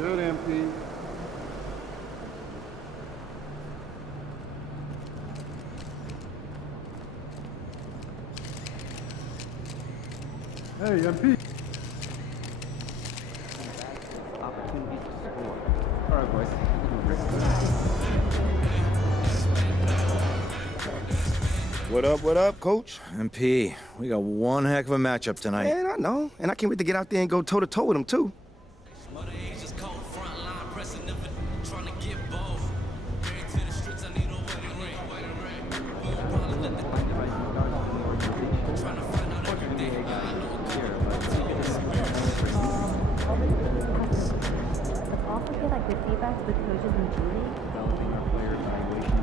Good, MP. Hey, MP. Opportunity to score. All right, boys. What up, Coach? MP, we got one heck of a matchup tonight. Man, I know. And I can't wait to get out there and go toe-to-toe with him, too. Also get like good feedback with coaches and Julie. Developing our player evaluation.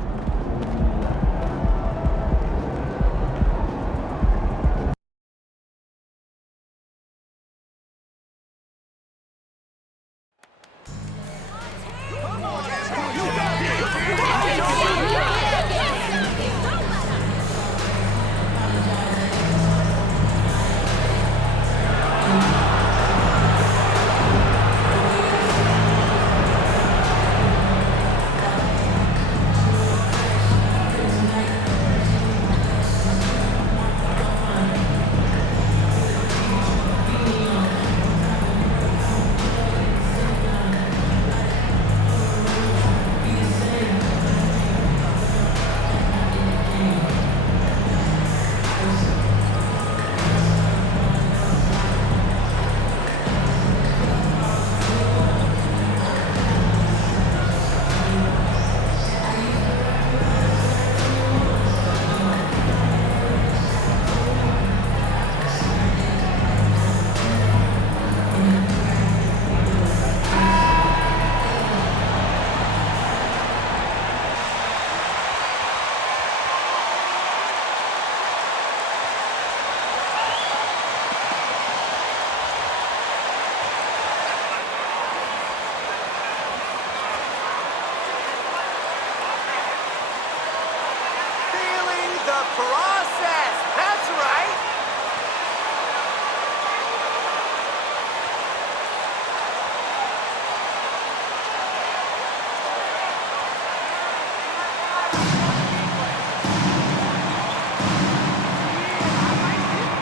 Process, that's right.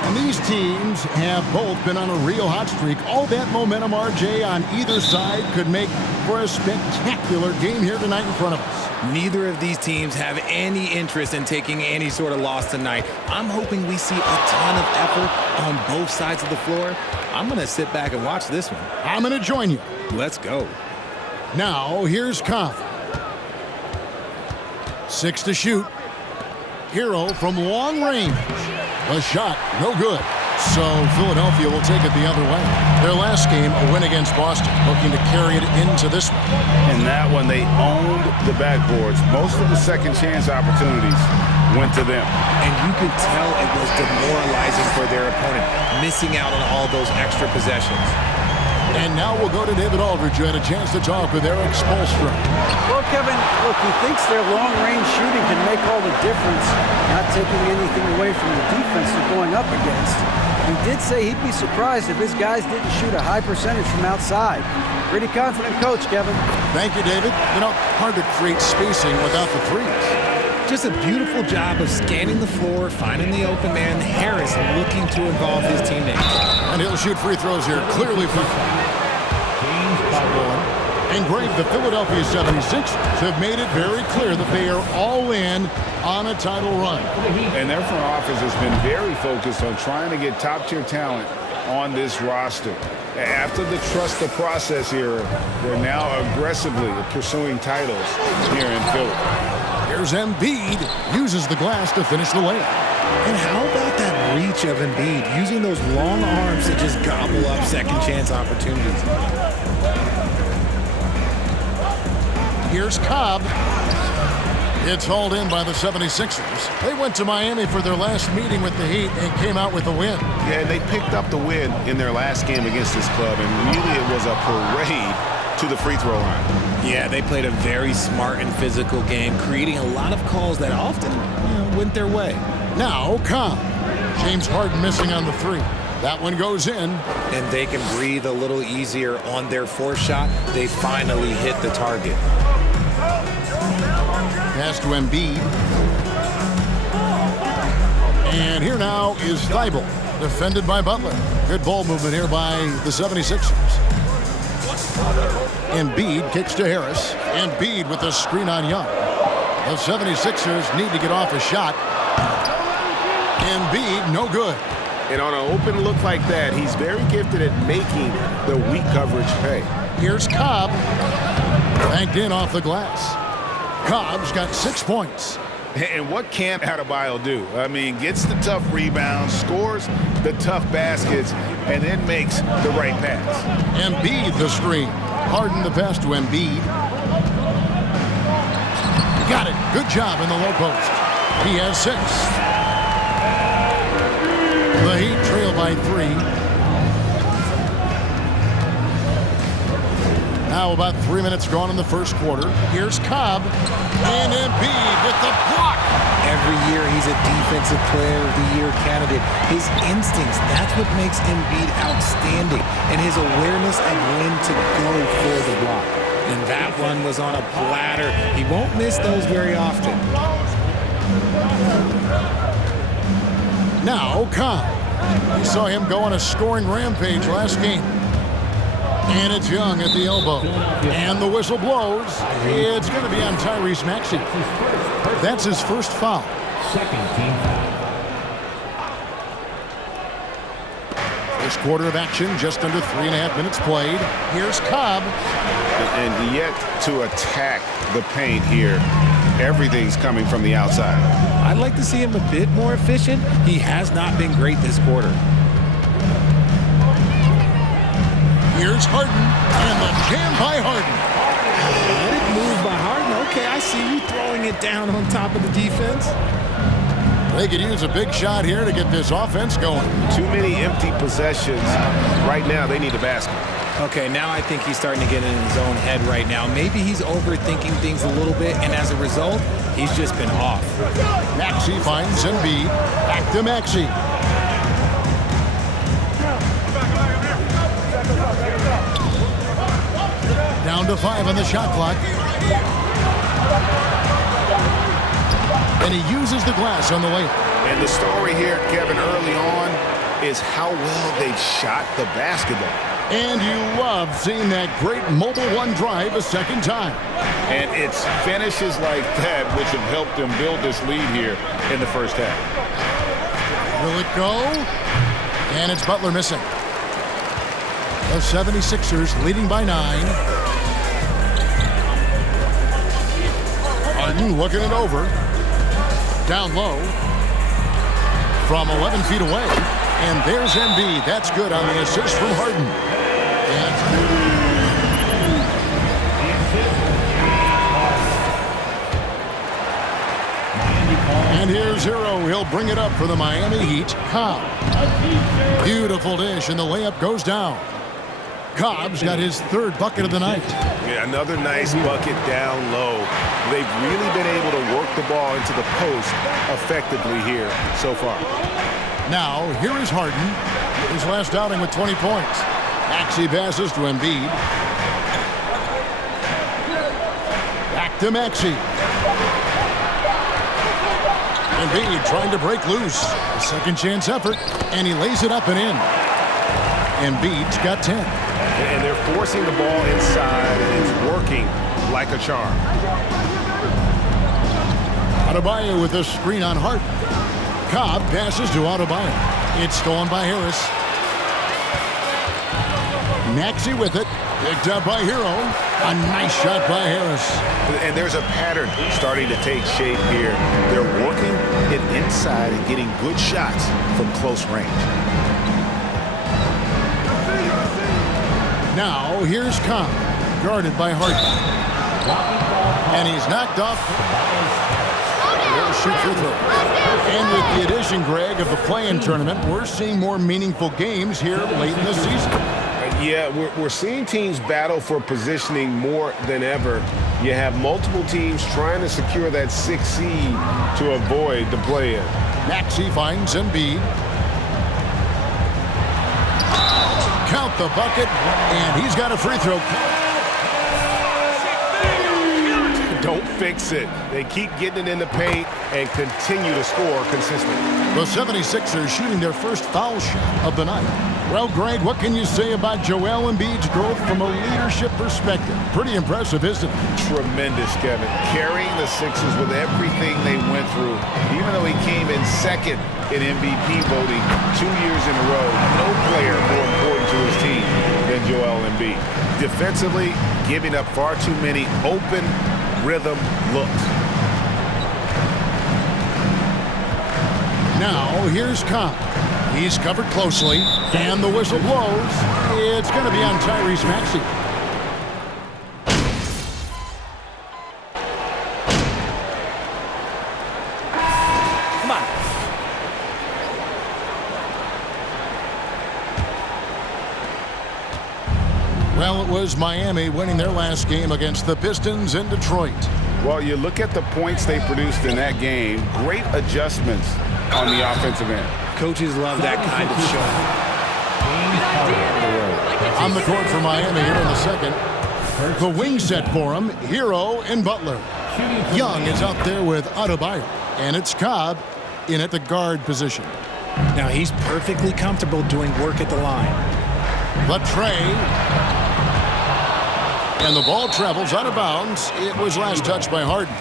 And these teams have both been on a real hot streak. All that momentum, RJ, on either side could make for a spectacular game here tonight in front of us. Neither of these teams have any interest in taking any sort of loss tonight. I'm hoping we see a ton of effort on both sides of the floor. I'm going to sit back and watch this one. I'm going to join you. Let's go. Now, here's Cobb. 6 to shoot. Hero from long range. A shot, no good. So Philadelphia will take it the other way. Their last game, a win against Boston, looking to carry it into this one. In that one, they owned the backboards. Most of the second chance opportunities went to them. And you could tell it was demoralizing for their opponent, missing out on all those extra possessions. And now we'll go to David Aldridge, who had a chance to talk with Eric Spoelstra. Well, Kevin, look, he thinks their long-range shooting can make all the difference, not taking anything away from the defense they're going up against. He did say he'd be surprised if his guys didn't shoot a high percentage from outside. Pretty confident coach, Kevin. Thank you, David. You know, hard to create spacing without the threes. Just a beautiful job of scanning the floor, finding the open man. Harris looking to involve his teammates. And he'll shoot free throws here, clearly from James Baldwin. And Greg, the Philadelphia 76ers have made it very clear that they are all in on a title run. And their front office has been very focused on trying to get top-tier talent on this roster. After the trust the process era, they're now aggressively pursuing titles here in Philly. Here's Embiid, uses the glass to finish the layup. And how about that reach of Embiid, using those long arms to just gobble up second chance opportunities? Here's Cobb. It's hauled in by the 76ers. They went to Miami for their last meeting with the Heat and came out with a win. Yeah, they picked up the win in their last game against this club, and really it was a parade to the free throw line. Yeah, they played a very smart and physical game, creating a lot of calls that often went their way. Now, Cobb. James Harden missing on the three. That one goes in. And they can breathe a little easier on their fourth shot. They finally hit the target. Pass to Embiid. And here now is Thibault, defended by Butler. Good ball movement here by the 76ers. Embiid kicks to Harris. Embiid with the screen on Young. The 76ers need to get off a shot. Embiid, no good. And on an open look like that, he's very gifted at making the weak coverage pay. Here's Cobb. Banked in off the glass. Cobb's got 6 points. And what can't Adebayo do? I mean, gets the tough rebounds, scores the tough baskets, and then makes the right pass. Embiid the screen. Harden the pass to Embiid. Got it. Good job in the low post. He has 6. The Heat trail by 3. Now about 3 minutes gone in the first quarter. Here's Cobb. And Embiid with the block. Every year he's a defensive player of the year candidate. His instincts, that's what makes Embiid outstanding. And his awareness of when to go for the block. And that one was on a platter. He won't miss those very often. Now Cobb. We saw him go on a scoring rampage last game. And it's Young at the elbow. And the whistle blows. It's going to be on Tyrese Maxey. That's his first foul. Second team foul. First quarter of action, just under 3.5 minutes played. Here's Cobb. And yet to attack the paint here, everything's coming from the outside. I'd like to see him a bit more efficient. He has not been great this quarter. Here's Harden, and the jam by Harden. Let it move by Harden. Okay, I see you throwing it down on top of the defense. They could use a big shot here to get this offense going. Too many empty possessions. Right now, they need a basket. Okay, now I think he's starting to get in his own head right now. Maybe he's overthinking things a little bit, and as a result, he's just been off. Maxey finds Embiid. Back to Maxey. Down to 5 on the shot clock. And he uses the glass on the layup. And the story here, Kevin, early on is how well they shot the basketball. And you love seeing that great mobile one drive a second time. And it's finishes like that which have helped them build this lead here in the first half. Will it go? And it's Butler missing. The 76ers leading by 9. Harden looking it over. Down low. From 11 feet away. And there's Embiid. That's good on the assist from Harden. And here's Hero. He'll bring it up for the Miami Heat. Cobb. Beautiful dish, and the layup goes down. Cobb's got his 3rd bucket of the night. Yeah, another nice bucket down low. They've really been able to work the ball into the post effectively here so far. Now, here is Harden. His last outing with 20 points. Maxey passes to Embiid. Back to Maxey. Embiid trying to break loose. A second chance effort, and he lays it up and in. Embiid's got 10. And they're forcing the ball inside, and it's working like a charm. Adebayo with a screen on Harden. Cobb passes to Adebayo. It's stolen by Harris. Maxey with it. Picked up by Hero. A nice shot by Harris. And there's a pattern starting to take shape here. They're working it inside and getting good shots from close range. Now, here's Cobb, guarded by Harden. And he's knocked off. He'll shoot free throw. And with the addition, Greg, of the play-in tournament, we're seeing more meaningful games here late in the season. Yeah, we're seeing teams battle for positioning more than ever. You have multiple teams trying to secure that 6th seed to avoid the play-in. Maxey finds Embiid. at the bucket, and he's got a free throw. Don't fix it. They keep getting it in the paint and continue to score consistently. The 76ers shooting their first foul shot of the night. Well, Greg, what can you say about Joel Embiid's growth from a leadership perspective? Pretty impressive, isn't it? Tremendous, Kevin. Carrying the Sixers with everything they went through. Even though he came in second in MVP voting 2 years in a row, no player more important to his team than Joel Embiid. Defensively, giving up far too many open rhythm looks. Now, here's Cobb. He's covered closely, and the whistle blows. It's going to be on Tyrese Maxey. Come on. Well, it was Miami winning their last game against the Pistons in Detroit. Well, you look at the points they produced in that game. Great adjustments on the offensive end. Coaches love that kind of showing. On the court for Miami here in the second. The wing set for him, Hero and Butler. Young is out there with Adebayo, and it's Cobb in at the guard position. Now he's perfectly comfortable doing work at the line. The tray. And the ball travels out of bounds. It was last touched by Harden.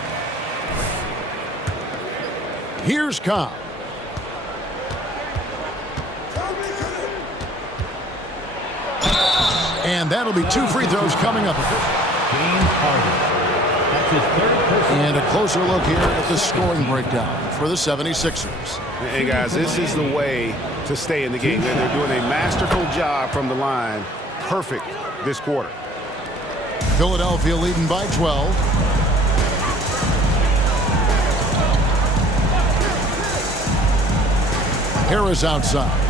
Here's Cobb. And that'll be 2 free throws coming up. And a closer look here at the scoring breakdown for the 76ers. Hey, guys, this is the way to stay in the game. They're doing a masterful job from the line. Perfect this quarter. Philadelphia leading by 12. Harris outside.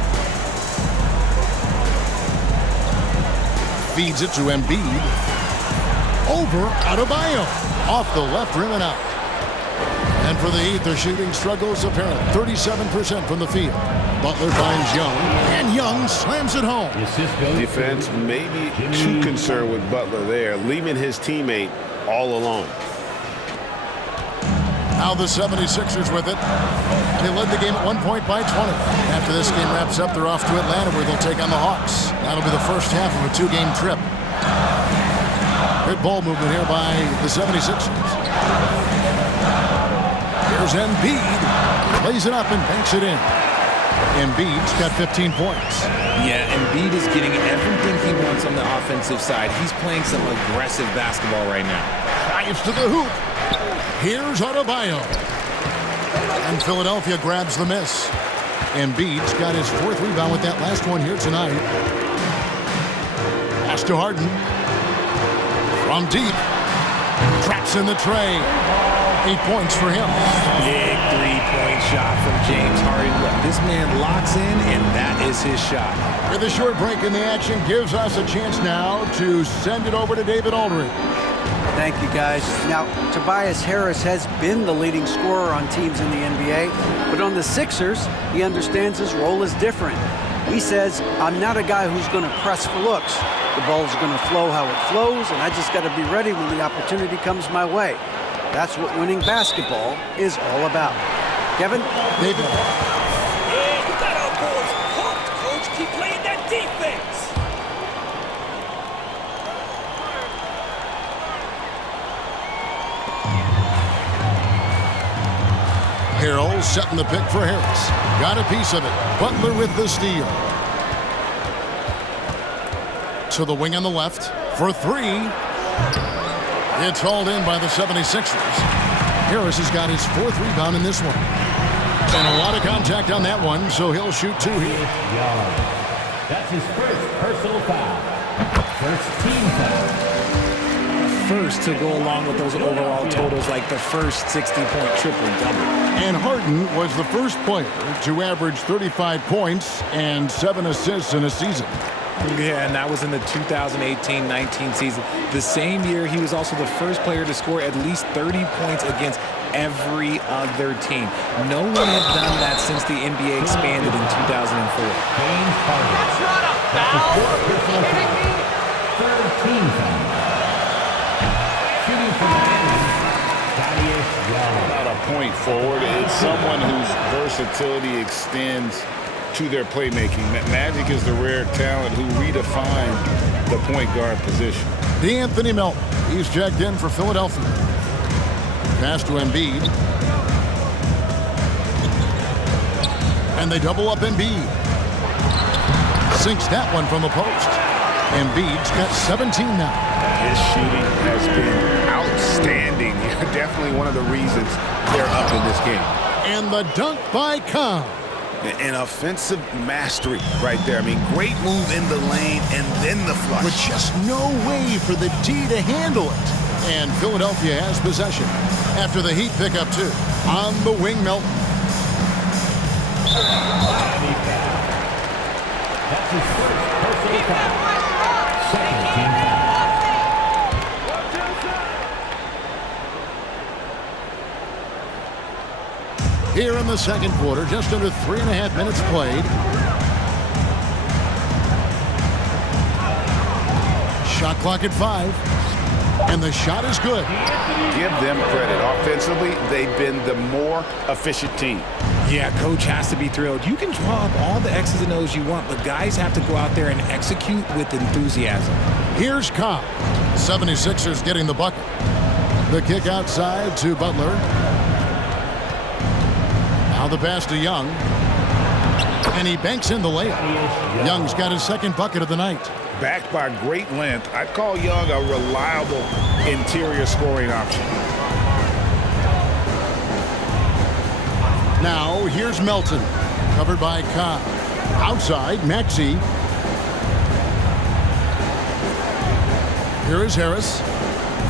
Feeds it to Embiid. Over Adebayo. Off the left rim and out. And for the Heat, their shooting struggles apparent. 37% from the field. Butler finds Young, and Young slams it home. Defense maybe too concerned with Butler there, leaving his teammate all alone. Now the 76ers with it. They led the game at 1 point by 20. After this game wraps up, they're off to Atlanta where they'll take on the Hawks. That'll be the first half of a 2-game trip. Good ball movement here by the 76ers. Here's Embiid. Plays it up and banks it in. Embiid's got 15 points. Yeah, Embiid is getting everything he wants on the offensive side. He's playing some aggressive basketball right now. Drives to the hoop. Here's Adebayo. And Philadelphia grabs the miss. Embiid's got his 4th rebound with that last one here tonight. Pass to Harden. From deep. Traps in the tray. 8 points for him. Big 3-point shot from James Harden. This man locks in, and that is his shot. With a short break in the action, gives us a chance now to send it over to David Aldridge. Thank you, guys. Now, Tobias Harris has been the leading scorer on teams in the NBA, but on the Sixers, he understands his role is different. He says, I'm not a guy who's going to press for looks. The ball's going to flow how it flows, and I just got to be ready when the opportunity comes my way. That's what winning basketball is all about. Kevin? David? Yeah, you got our boys pumped, Coach. Keep playing that defense. Harrell setting the pick for Harris. Got a piece of it. Butler with the steal. To the wing on the left for 3. It's hauled in by the 76ers. Harris has got his 4th rebound in this one. And a lot of contact on that one, so he'll shoot 2 here. That's his first personal foul. First team foul. First to go along with those overall totals like the first 60-point triple-double. And Harden was the first player to average 35 points and 7 assists in a season. Yeah, and that was in the 2018-19 season. The same year, he was also the first player to score at least 30 points against every other team. No one had done that since the NBA expanded in 2004. That's not a foul. point forward. It's someone whose versatility extends to their playmaking. Magic is the rare talent who redefined the point guard position. D'Anthony Melton. He's checked in for Philadelphia. Pass to Embiid. And they double up Embiid. Sinks that one from the post. Embiid's got 17 now. His shooting has been outstanding. Definitely one of the reasons they're up in this game. And the dunk by Khan. An offensive mastery right there. I mean, great move in the lane and then the flush. With just no way for the D to handle it. And Philadelphia has possession after the Heat pick up two. On the wing, Melton. That's his first personal foul. Second team foul. Here in the second quarter, just under 3.5 minutes played. Shot clock at 5. And the shot is good. Give them credit. Offensively, they've been the more efficient team. Yeah, coach has to be thrilled. You can draw up all the X's and O's you want, but guys have to go out there and execute with enthusiasm. Here's Cobb. 76ers getting the bucket. The kick outside to Butler. Now the pass to Young. And he banks in the layup. Young's got his second bucket of the night. Backed by great length, I'd call Young a reliable interior scoring option. Now here's Melton. Covered by Cobb. Outside, Maxey. Here is Harris.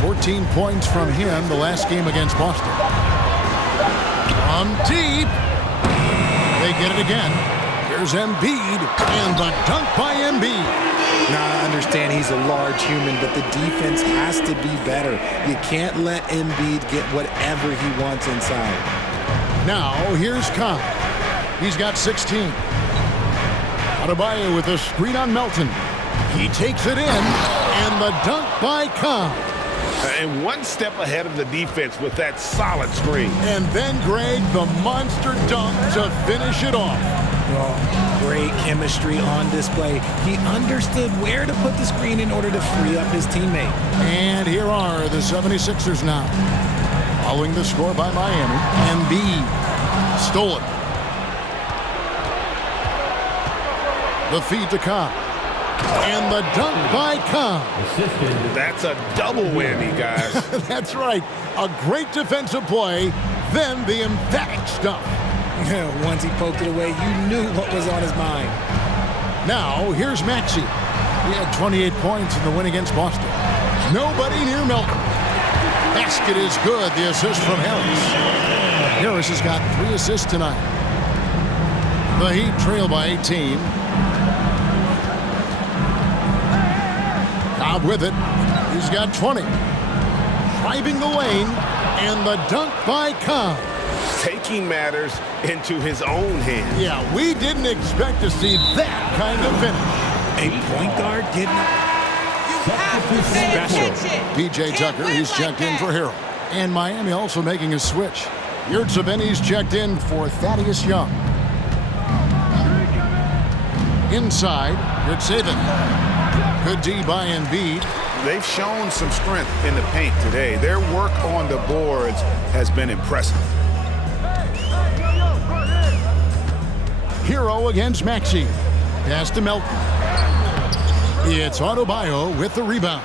14 points from him the last game against Boston. From deep. They get it again. Here's Embiid. And the dunk by Embiid. Now, I understand he's a large human, but the defense has to be better. You can't let Embiid get whatever he wants inside. Now, here's Khan. He's got 16. Adebayo with a screen on Melton. He takes it in, and the dunk by Khan. And one step ahead of the defense with that solid screen. And then Greg, the monster dunk to finish it off. Oh, great chemistry on display. He understood where to put the screen in order to free up his teammate. And here are the 76ers now. Following the score by Miami. Embiid stole it. The feed to Cobb. And the dunk by Cobb. That's a double whammy, guys. That's right. A great defensive play, then the emphatic stuff. Once he poked it away, you knew what was on his mind. Now, here's Maxey. He had 28 points in the win against Boston. Nobody near Melton. Basket is good. The assist from Harris. Harris has got 3 assists tonight. The Heat trail by 18. Cobb with it. He's got 20. Driving the lane. And the dunk by Cobb. Taking matters into his own hands. Yeah, we didn't expect to see that kind of finish. A point guard getting special. P.J. Tucker, he's checked in for Harrell. And Miami also making a switch. Yurtseven's checked in for Thaddeus Young. Inside, Yurtseven. Good D by Embiid. They've shown some strength in the paint today. Their work on the boards has been impressive. Hero against Maxey. Pass to Melton. It's Adebayo with the rebound.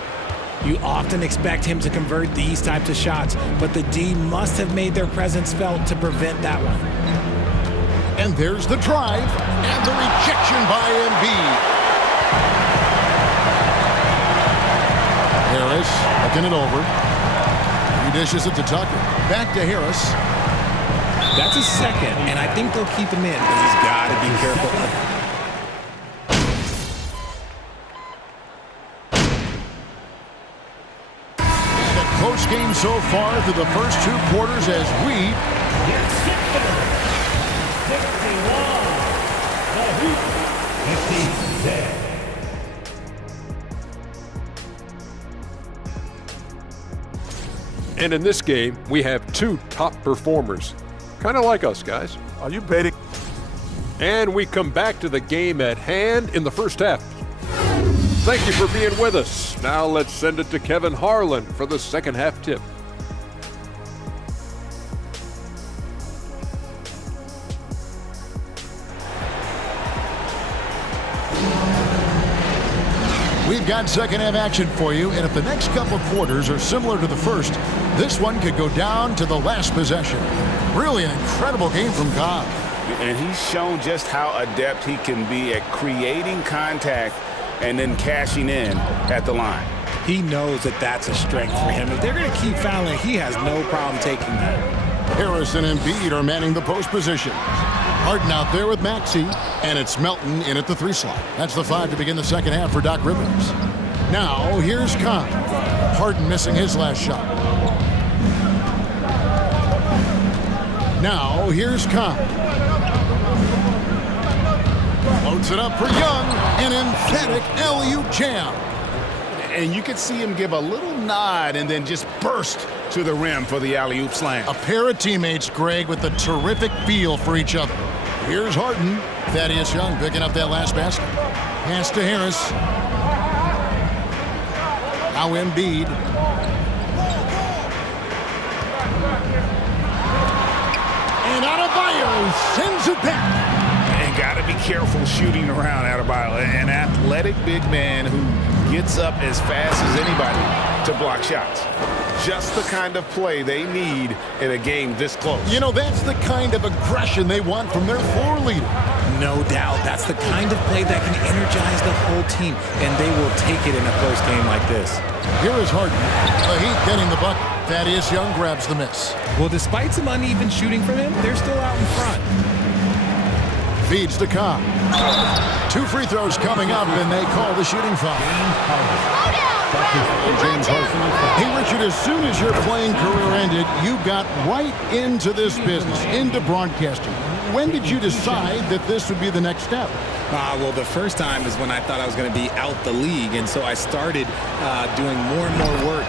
You often expect him to convert these types of shots, but the D must have made their presence felt to prevent that one. And there's the drive and the rejection by Embiid. Harris looking it over. He dishes it to Tucker. Back to Harris. That's his second, and I think they'll keep him in, but he's got to be careful. And a close game so far through the first 2 quarters as we... 61. And in this game, we have two top performers. Kind of like us, guys. Are you betting? And we come back to the game at hand in the first half. Thank you for being with us. Now let's send it to Kevin Harlan for the second half tip. We've got second half action for you, and if the next couple of quarters are similar to the first, this one could go down to the last possession. Really an incredible game from Cobb. And he's shown just how adept he can be at creating contact and then cashing in at the line. He knows that that's a strength for him. If they're going to keep fouling, he has no problem taking that. Harrison and Embiid are manning the post position. Harden out there with Maxey, and it's Melton in at the 3 slot. That's the 5 to begin the second half for Doc Rivers. Now, here's Cobb. Harden missing his last shot. Now, here's Cobb. Floats it up for Young, an emphatic alley-oop jam. And you could see him give a little nod and then just burst to the rim for the alley-oop slam. A pair of teammates, Greg, with a terrific feel for each other. Here's Harden. Thaddeus Young picking up that last basket. Pass to Harris. Now Embiid. And Adebayo sends it back. And got to be careful shooting around Adebayo. An athletic big man who gets up as fast as anybody to block shots. Just the kind of play they need in a game this close. You know, that's the kind of aggression they want from their floor leader. No doubt. That's the kind of play that can energize the whole team, and they will take it in a close game like this. Here is Harden. The Heat getting the bucket. Thaddeus Young grabs the miss. Well, despite some uneven shooting from him, they're still out in front. Feeds to Cobb. 2 free throws coming up, and they call the shooting foul. Hey, Richard, as soon as your playing career ended, you got right into this business, into broadcasting. When did you decide that this would be the next step? Well, the first time is when I thought I was going to be out the league, and so I started doing more and more work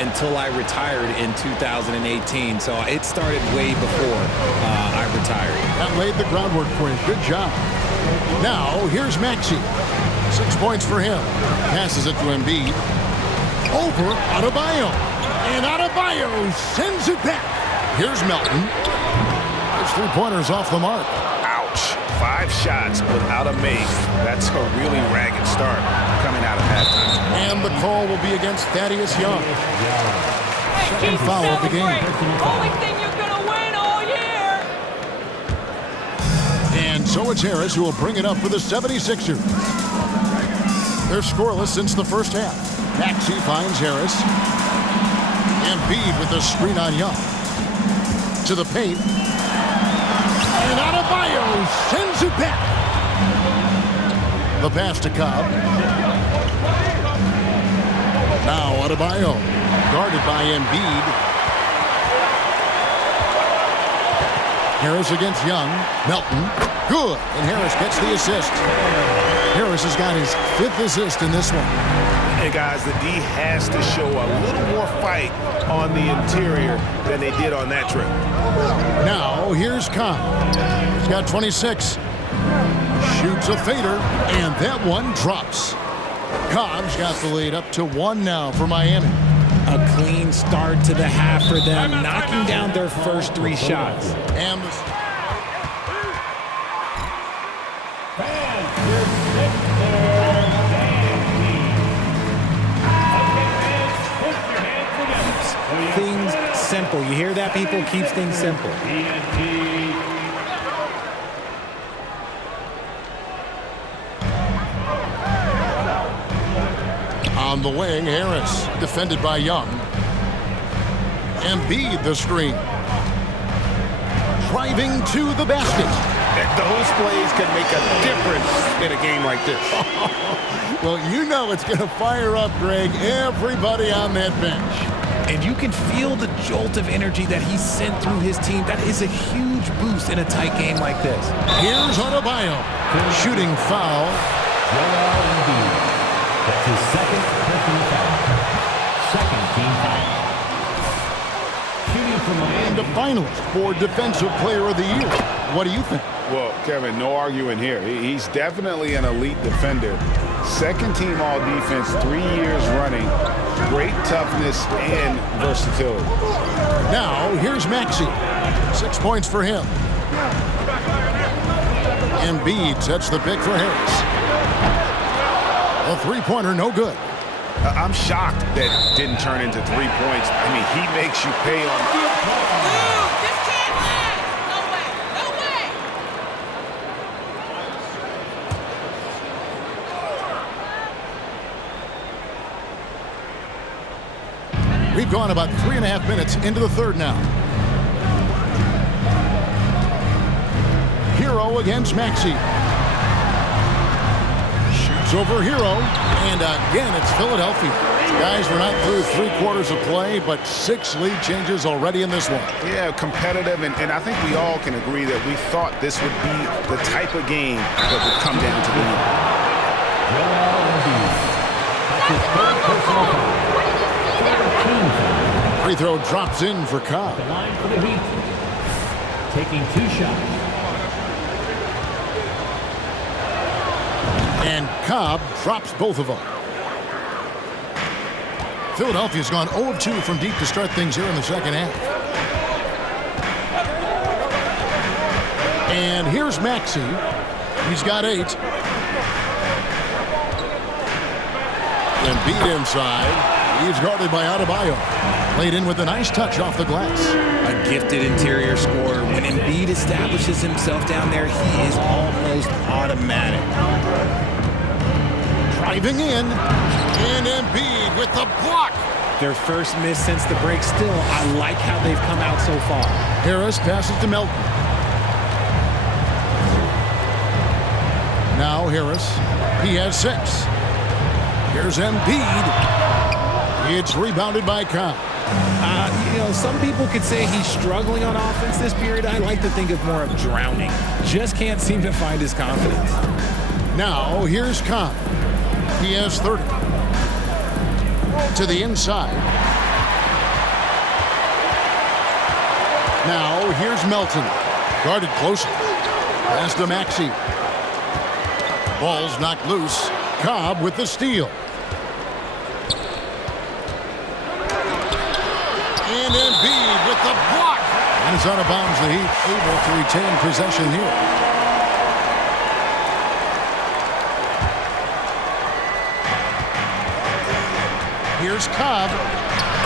until I retired in 2018. So it started way before I retired. That laid the groundwork for you. Good job. Now, here's Maxey. 6 points for him. Passes it to Embiid. Over Adebayo. And Adebayo sends it back. Here's Melton. His 3-pointers off the mark. Ouch. 5 shots without a make. That's a really ragged start coming out of halftime. And the call will be against Thaddeus Young. Second foul of the game. Only thing you're going to win all year. And so it's Harris who will bring it up for the 76ers. They're scoreless since the first half. Maxey finds Harris. Embiid with the screen on Young. To the paint. And Adebayo sends it back. The pass to Cobb. Now Adebayo. Guarded by Embiid. Harris against Young. Melton. Good. And Harris gets the assist. Harris has got his 5th assist in this one. And guys, the D has to show a little more fight on the interior than they did on that trip. Now, here's Cobb. He's got 26. Shoots a fader, and that one drops. Cobb's got the lead up to 1 now for Miami. A clean start to the half for them, knocking down their first 3 shots. And things simple. You hear that, people? Keeps things simple. on the wing, Harris, defended by Young. Embiid the screen. Driving to the basket. Those plays can make a difference in a game like this. Well, you know it's going to fire up, Greg, everybody on that bench. And you can feel the jolt of energy that he sent through his team. That is a huge boost in a tight game like this. Here's Adebayo. Shooting foul. Joel Embiid. That's his second personal foul. Second team foul. And a finalist for Defensive Player of the Year. What do you think? Well, Kevin, no arguing here. He's definitely an elite defender. Second team all defense 3 years running. Great toughness and versatility. Now, here's Maxey. 6 points for him. Embiid sets the pick for Harris. A three-pointer, no good. I'm shocked that didn't turn into 3 points. I mean, he makes you pay on... This can't last! No way! No way! We've gone about 3.5 minutes into the third now. Hero against Maxey. Shoots over Hero. And again, it's Philadelphia. Guys, we're not through 3/4 of play, but 6 lead changes already in this one. Yeah, competitive, and I think we all can agree that we thought this would be the type of game that would come down to the end. Free throw drops in for Cobb. The line for the Heat. Taking 2 shots. And Cobb drops both of them. Philadelphia's gone 0 of 2 from deep to start things here in the second half. And here's Maxey. He's got 8. Embiid inside. He's guarded by Adebayo. Played in with a nice touch off the glass. A gifted interior scorer. When Embiid establishes himself down there, he is almost automatic. Driving in, and Embiid with the block. Their first miss since the break. Still, I like how they've come out so far. Harris passes to Melton. Now Harris, he has 6. Here's Embiid. It's rebounded by Cobb. Some people could say he's struggling on offense this period. I like to think of more of drowning. Just can't seem to find his confidence. Now here's Cobb. He has 30. To the inside. Now here's Melton. Guarded closely. Pass to Maxey. Ball's knocked loose. Cobb with the steal. And Embiid with the block. And it's out of bounds. The Heat able to retain possession here. Here's Cobb.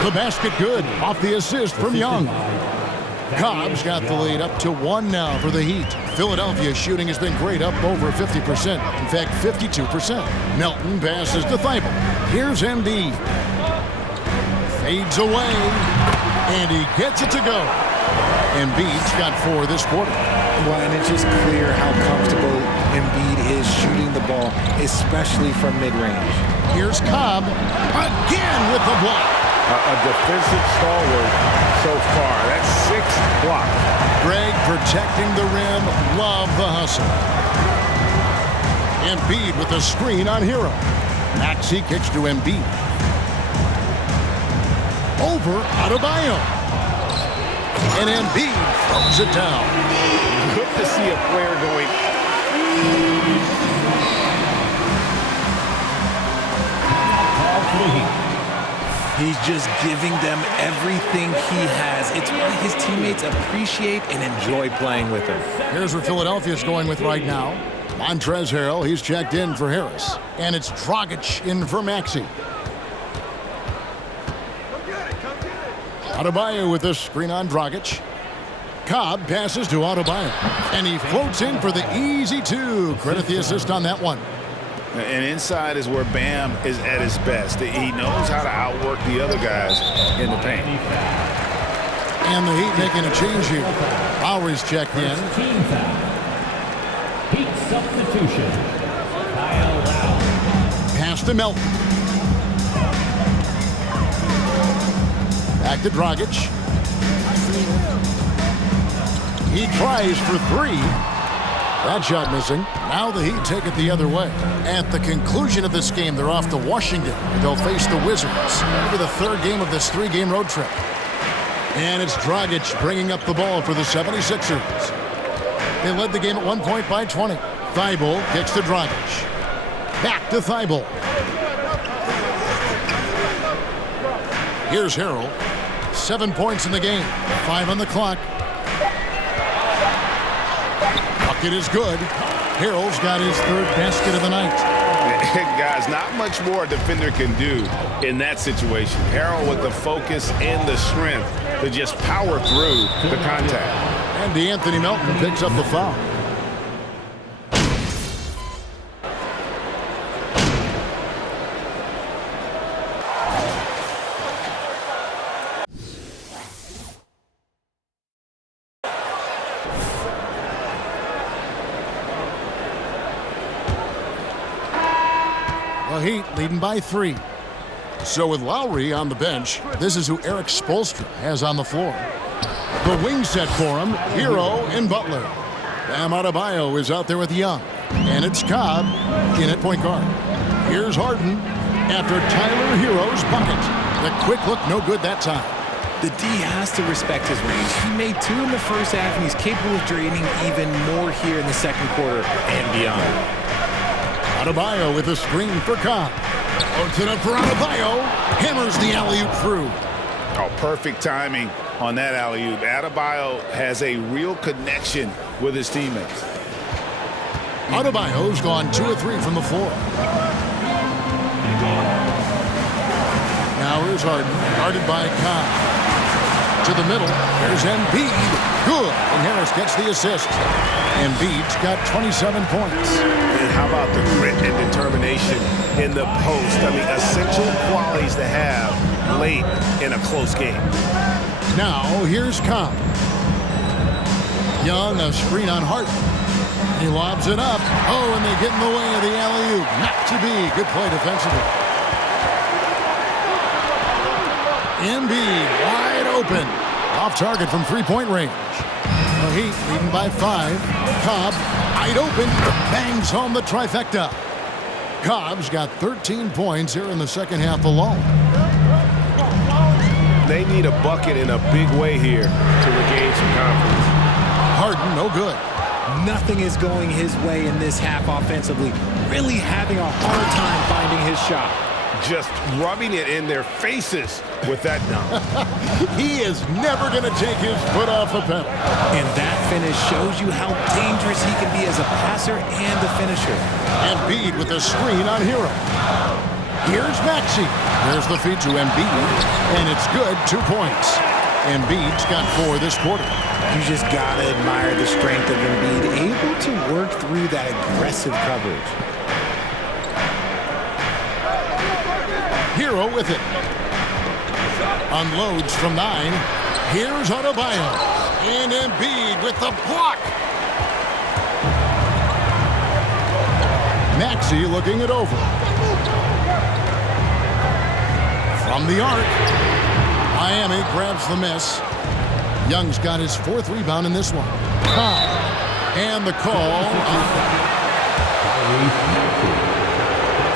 The basket good. Off the assist from Young. Cobb's got the lead up to 1 now for the Heat. Philadelphia's shooting has been great, up over 50%. In fact, 52%. Melton passes to Thibault. Here's Embiid. Fades away. And he gets it to go. Embiid's got 4 this quarter. Well, and it's just clear how comfortable Embiid is shooting the ball, especially from mid-range. Here's Cobb again with the block. A defensive stalwart so far. That's 6 blocks. Greg protecting the rim. Love the hustle. Embiid with the screen on Hero. Maxey kicks to Embiid. Over Adebayo. And Embiid throws it down. Good to see a player going. He's just giving them everything he has. It's why his teammates appreciate and enjoy playing with him. Here's where Philadelphia's going with right now. Montrezl Harrell, he's checked in for Harris. And it's Dragic in for Maxey. Adebayo with the screen on Dragic. Cobb passes to Adebayo. And he floats in for the easy 2. Credit the assist on that one. And inside is where Bam is at his best. He knows how to outwork the other guys in the paint. And the Heat making a change here. Lowry's checked in. Team foul. Heat substitution. Kyle Lowry. Pass to Melton. Back to Dragic. He tries for 3. That shot missing. Now the Heat take it the other way. At the conclusion of this game, they're off to Washington. They'll face the Wizards. It'll be the 3rd game of this 3-game road trip. And it's Dragic bringing up the ball for the 76ers. They led the game at one point by 20. Thibault kicks to Dragic. Back to Thibault. Here's Harrell. 7 points in the game. 5 on the clock. Bucket is good. Harrell's got his third basket of the night. Guys, not much more a defender can do in that situation. Harrell with the focus and the strength to just power through the contact. And DeAnthony Melton picks up the foul. The Heat leading by 3. So with Lowry on the bench, this is who Eric Spoelstra has on the floor. The wing set for him, Hero and Butler. Bam Adebayo is out there with Young. And it's Cobb in at point guard. Here's Harden after Tyler Hero's bucket. The quick look no good that time. The D has to respect his range. He made 2 in the first half, and he's capable of draining even more here in the second quarter and beyond. Adebayo with a screen for Cobb. Puts it up for Adebayo. Hammers the alley-oop through. Oh, perfect timing on that alley-oop. Adebayo has a real connection with his teammates. Adebayo's gone 2 of 3 from the floor. Now here's Harden, guarded by Cobb. To the middle, there's Embiid. Good, and Harris gets the assist. Embiid's got 27 points. And how about the grit and determination in the post? I mean, essential qualities to have late in a close game. Now, here's Cobb. Young, a screen on Harden. He lobs it up. Oh, and they get in the way of the alley-oop. Not to be. Good play defensively. Embiid wide open. Off target from three-point range. The Heat leading by 5. Cobb wide open. Bangs home the trifecta. Cobb's got 13 points here in the second half alone. They need a bucket in a big way here to regain some confidence. Harden, no good. Nothing is going his way in this half offensively. Really having a hard time finding his shot. Just rubbing it in their faces with that dunk. He is never going to take his foot off the pedal. And that finish shows you how dangerous he can be as a passer and a finisher. Embiid with a screen on Hero. Here's Maxey. There's the feed to Embiid, and it's good, 2 points. Embiid's got 4 this quarter. You just gotta admire the strength of Embiid, able to work through that aggressive coverage. Hero with it. Unloads from 9. Here's Adebayo. And Embiid with the block. Maxey looking it over. From the arc. Miami grabs the miss. Young's got his 4th rebound in this one. And the call.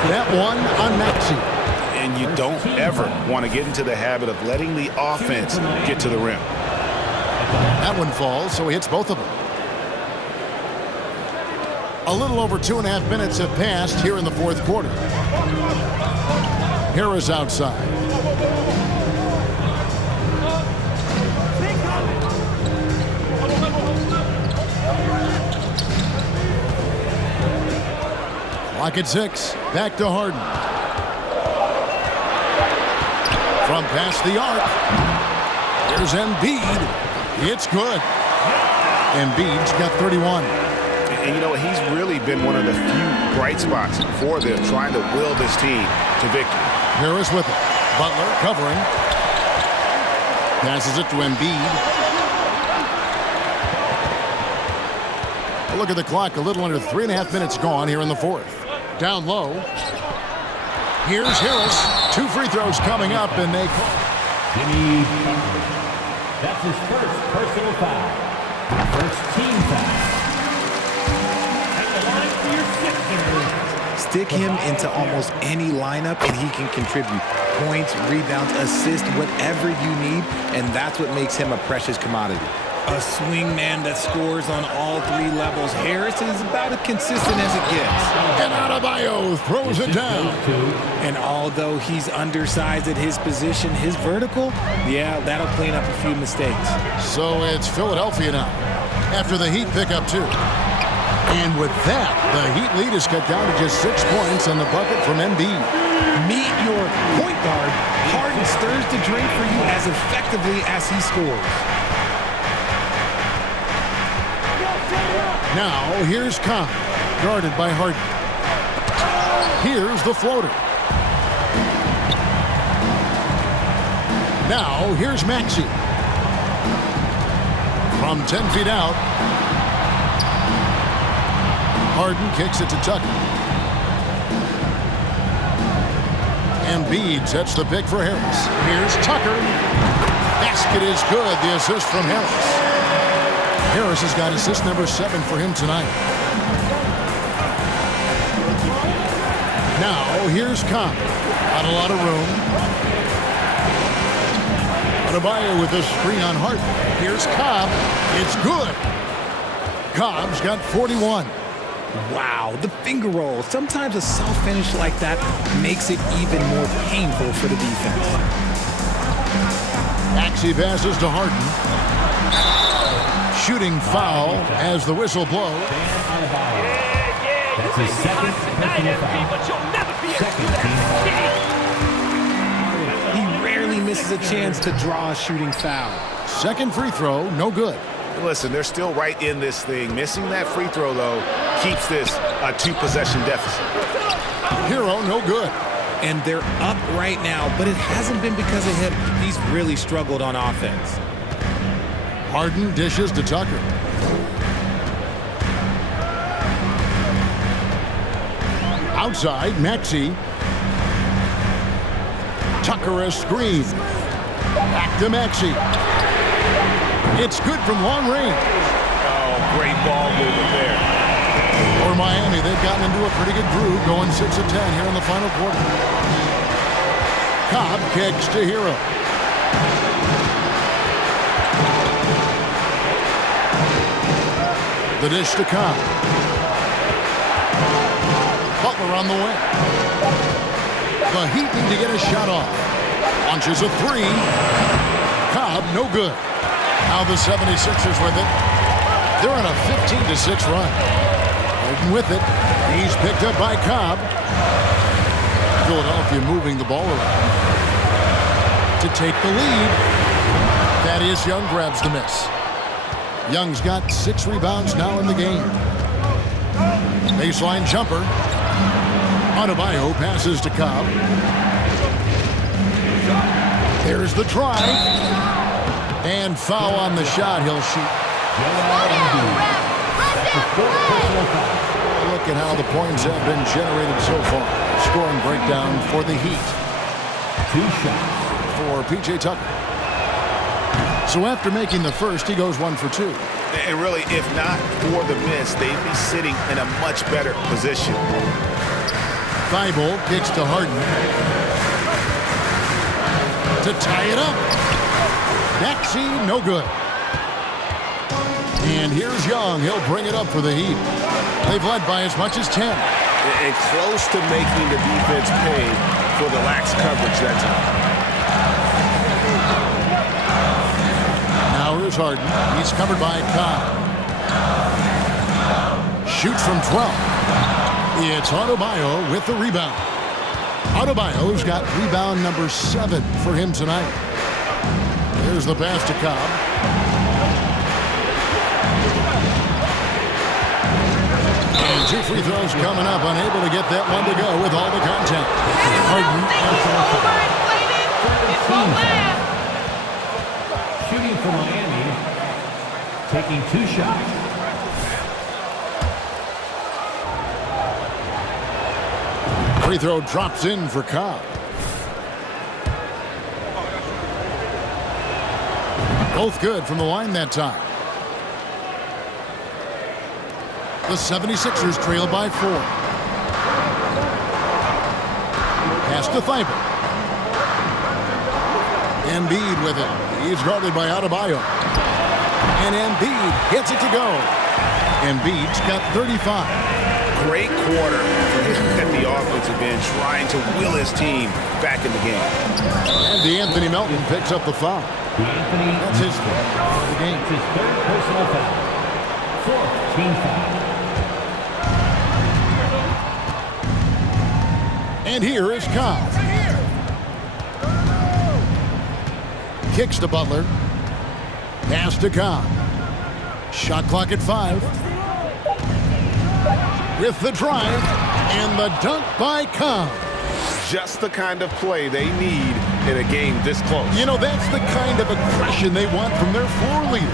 That one on Maxey. And you don't ever want to get into the habit of letting the offense get to the rim. That one falls, so he hits both of them. A little over 2.5 minutes have passed here in the 4th quarter. Harris outside. Clock at 6. Back to Harden. From past the arc. Here's Embiid. It's good. Embiid's got 31. And you know, he's really been one of the few bright spots for them, trying to will this team to victory. Harris with it. Butler covering. Passes it to Embiid. A look at the clock. A little under 3.5 minutes gone here in the 4th. Down low. Here's Harris. 2 free throws coming up, and they call. Jimmy Butler. That's his first personal foul. First team foul. At the line for your 6th. Stick him into almost any lineup and he can contribute points, rebounds, assists, whatever you need, and that's what makes him a precious commodity. A swing man that scores on all three levels. Harris is about as consistent as it gets. And Adebayo throws it down. And although he's undersized at his position, his vertical, yeah, that'll clean up a few mistakes. So it's Philadelphia now, after the Heat pick up 2. And with that, the Heat lead is cut down to just 6 points on the bucket from Embiid. Meet your point guard. Harden stirs the drink for you as effectively as he scores. Now, here's Cobb, guarded by Harden. Here's the floater. Now, here's Maxey. From 10 feet out, Harden kicks it to Tucker. Embiid sets the pick for Harris. Here's Tucker. Basket is good. The assist from Harris. Harris has got assist number 7 for him tonight. Now, here's Cobb. Not a lot of room. Adebayo with a screen on Harden. Here's Cobb. It's good. Cobb's got 41. Wow, the finger roll. Sometimes a soft finish like that makes it even more painful for the defense. Maxey passes to Harden. Shooting foul as the whistle blows. That's his second personal foul. He rarely misses a chance to draw a shooting foul. Second free throw, no good. Listen, they're still right in this thing. Missing that free throw, though, keeps this a 2-possession deficit. Hero, no good. And they're up right now, but it hasn't been because of him. He's really struggled on offense. Harden dishes to Tucker. Outside, Maxey. Tucker a screen. Back to Maxey. It's good from long range. Oh, great ball movement there. For Miami, they've gotten into a pretty good groove, going 6 of 10 here in the final quarter. Cobb kicks to Hero. The dish to Cobb. Butler on the wing. The Heat need to get a shot off. Launches a 3. Cobb, no good. Now the 76ers with it. They're on a 15-6 run. Harden with it. He's picked up by Cobb. Philadelphia moving the ball around to take the lead. Thaddeus Young grabs the miss. Young's got 6 rebounds now in the game. Baseline jumper. Adebayo passes to Cobb. There's the drive. And foul on the shot. He'll shoot. Look at how the points have been generated so far. Scoring breakdown for the Heat. 2 shots for P.J. Tucker. So after making the first, he goes 1 for 2. And really, if not for the miss, they'd be sitting in a much better position. Thibault kicks to Harden. To tie it up. Maxey, no good. And here's Young. He'll bring it up for the Heat. They've led by as much as 10. And close to making the defense pay for the lax coverage that time. Now here's Harden. He's covered by Cobb. Shoots from 12. It's Adebayo with the rebound. Adebayo's got rebound number 7 for him tonight. Here's the pass to Cobb. And 2 free throws coming up. Unable to get that one to go with all the contact. Harden. Shooting for Miami, taking 2 shots. Free throw drops in for Cobb. Both good from the line that time. The 76ers trail by 4. Pass to Thibault. Embiid with it. He's guarded by Adebayo. And Embiid hits it to go. Embiid's got 35. Great quarter for him at the offensive end, trying to will his team back in the game. And DeAnthony Melton picks up the foul. That's his third of the game. It's his third personal foul. Fourth team foul. And here is Cobb. Kicks to Butler. Pass to Cobb. Shot clock at 5. With the drive and the dunk by Cobb. Just the kind of play they need in a game this close. You know, that's the kind of aggression they want from their floor leader.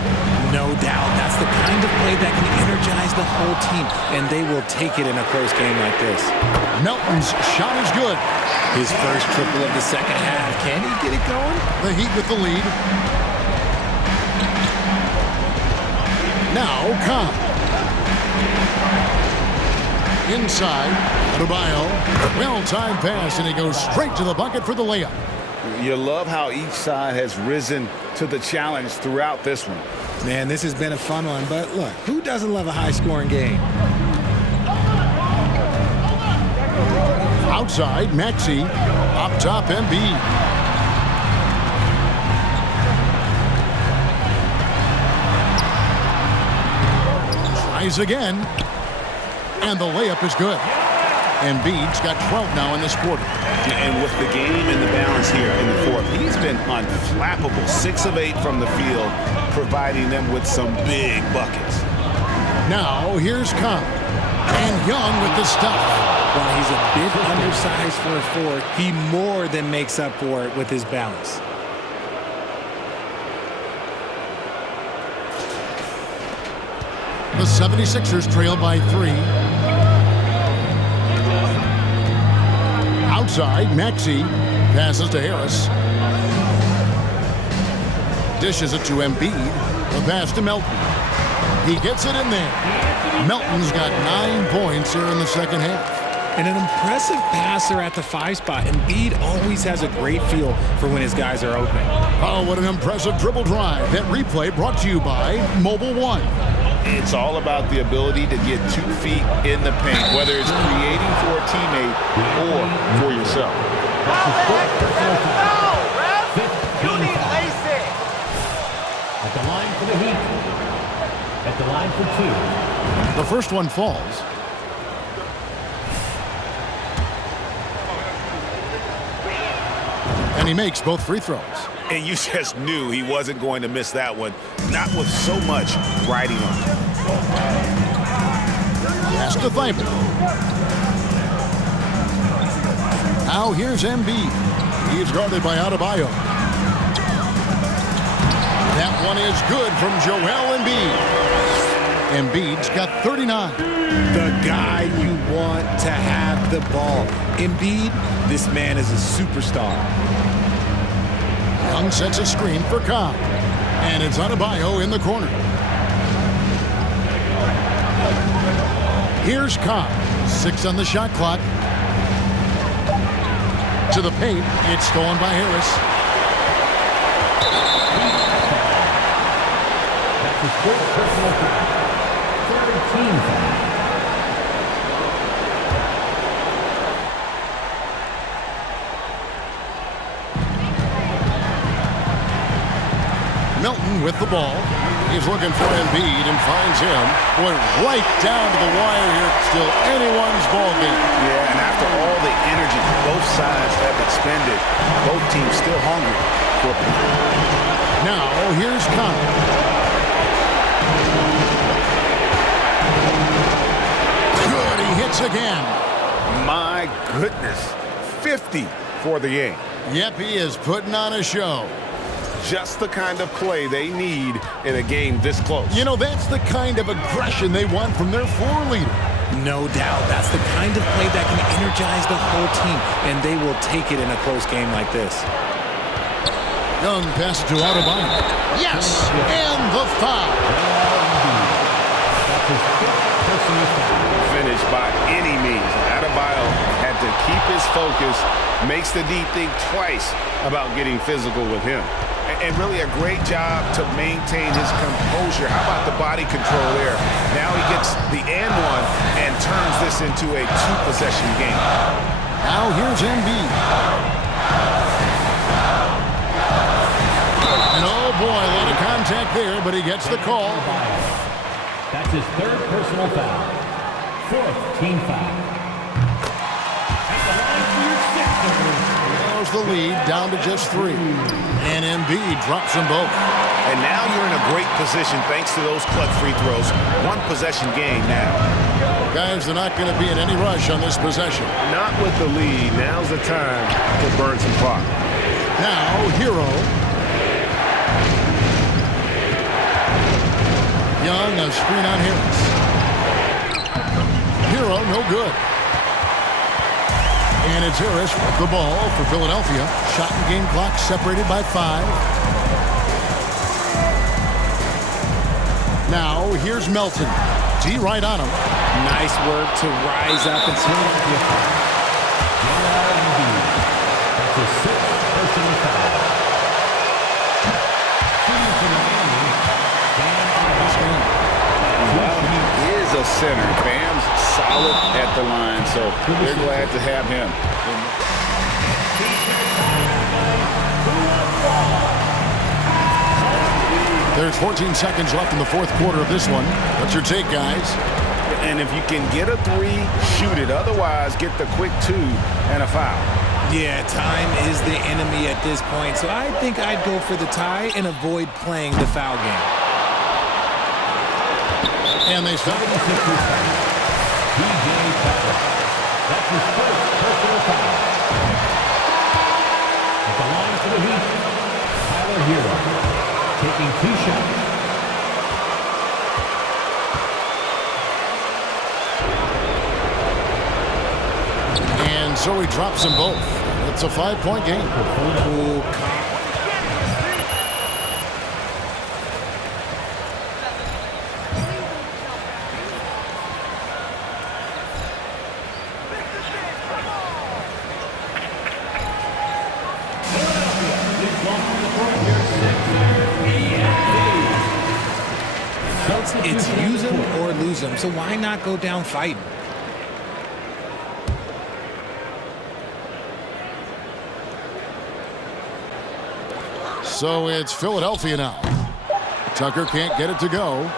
No doubt. That's the kind of play that can energize the whole team, and they will take it in a close game like this. Melton's shot is good. His first triple of the second half. Can he get it going? The Heat with the lead. Now Cobb. Inside, Adebayo. Well-timed pass, and he goes straight to the bucket for the layup. You love how each side has risen to the challenge throughout this one. Man, this has been a fun one, but look, who doesn't love a high-scoring game? Outside, Maxey. Up top, Embiid. Tries again. And the layup is good. Embiid's got 12 now in this quarter. And with the game and the balance here in the fourth, he's been unflappable. 6 of 8 from the field, providing them with some big buckets. Now, here's Cobb. And Young with the stuff. While he's a bit undersized for a forward, he more than makes up for it with his balance. The 76ers trail by 3. Outside, Maxey passes to Harris. Dishes it to Embiid. The pass to Melton. He gets it in there. Melton's got 9 points here in the second half. And an impressive passer at the 5 spot. Embiid always has a great feel for when his guys are open. Oh, what an impressive dribble drive. That replay brought to you by Mobile One. It's all about the ability to get 2 feet in the paint, whether it's creating for a teammate or for yourself. At the line for the Heat. At the line for 2. The first one falls. And he makes both free throws. And you just knew he wasn't going to miss that one, not with so much riding on it. Pass to Thibault. Now here's Embiid. He's guarded by Adebayo. That one is good from Joel Embiid. Embiid's got 39. The guy you want to have the ball. Embiid, this man is a superstar. Young sets a screen for Cobb. And it's Adebayo in the corner. Here's Cobb. 6 on the shot clock. To the paint. It's stolen by Harris. That's his first personal foul. Third team foul. Melton with the ball. He's looking for Embiid and finds him. Went right down to the wire here. Still anyone's ball game. Yeah, and after all the energy both sides have expended, both teams still hungry for it. Now, here's Cobb. Good, he hits again. My goodness, 50 for the game. Yep, he is putting on a show. Just the kind of play they need in a game this close. You know, that's the kind of aggression they want from their floor leader. No doubt. That's the kind of play that can energize the whole team, and they will take it in a close game like this. Young passes to Adebayo. Yes! And the foul. That's his fifth personal foul. Finish by any means. Adebayo had to keep his focus makes the D think twice about getting physical with him. And really a great job to maintain his composure. How about the body control there? Now he gets the and one and turns this into a two-possession game. Now here's Embiid. And oh boy, a lot of contact there, but he gets the call. That's his third personal foul. Fourth team foul. At the line for your sixth. Narrows the lead down to just 3. And Embiid drops them both. And now you're in a great position thanks to those clutch free throws. One possession game now. Guys, they're not going to be in any rush on this possession. Not with the lead. Now's the time to burn some clock. Now, Hero. Young, a screen on Harris. Hero, no good. And it's Harris with the ball for Philadelphia. Shot and game clock separated by 5. Now, here's Melton. D right on him. Nice work to rise up and swing. That's his sixth personal foul. Well, he is a center. Bam's solid at the line, so they're glad to have him. There's 14 seconds left in the fourth quarter of this one. What's your take, guys? And if you can get a 3, shoot it. Otherwise, get the quick 2 and a foul. Yeah, time is the enemy at this point, so I think I'd go for the tie and avoid playing the foul game. And they stop. DJ Tucker. That's his first personal foul. At the line for the Heat, Tyler Hero, taking 2 shots. And so he drops them both. It's a 5-point game. It's use them or lose them, so why not go down fighting? So it's Philadelphia now. Tucker can't get it to go.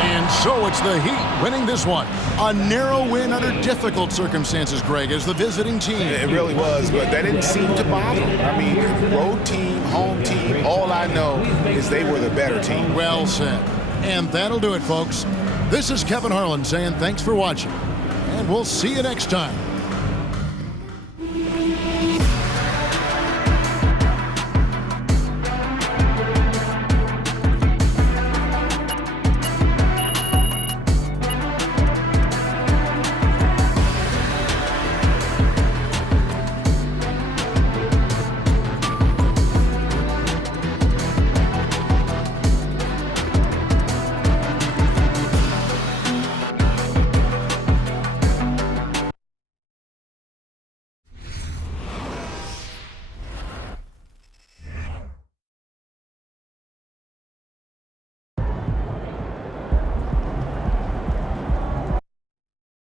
And so it's the Heat winning this one. A narrow win under difficult circumstances, Greg, as the visiting team. It really was, but that didn't seem to bother them. I mean, road team, home team, all I know is they were the better team. Well said. And that'll do it, folks. This is Kevin Harlan saying thanks for watching. And we'll see you next time.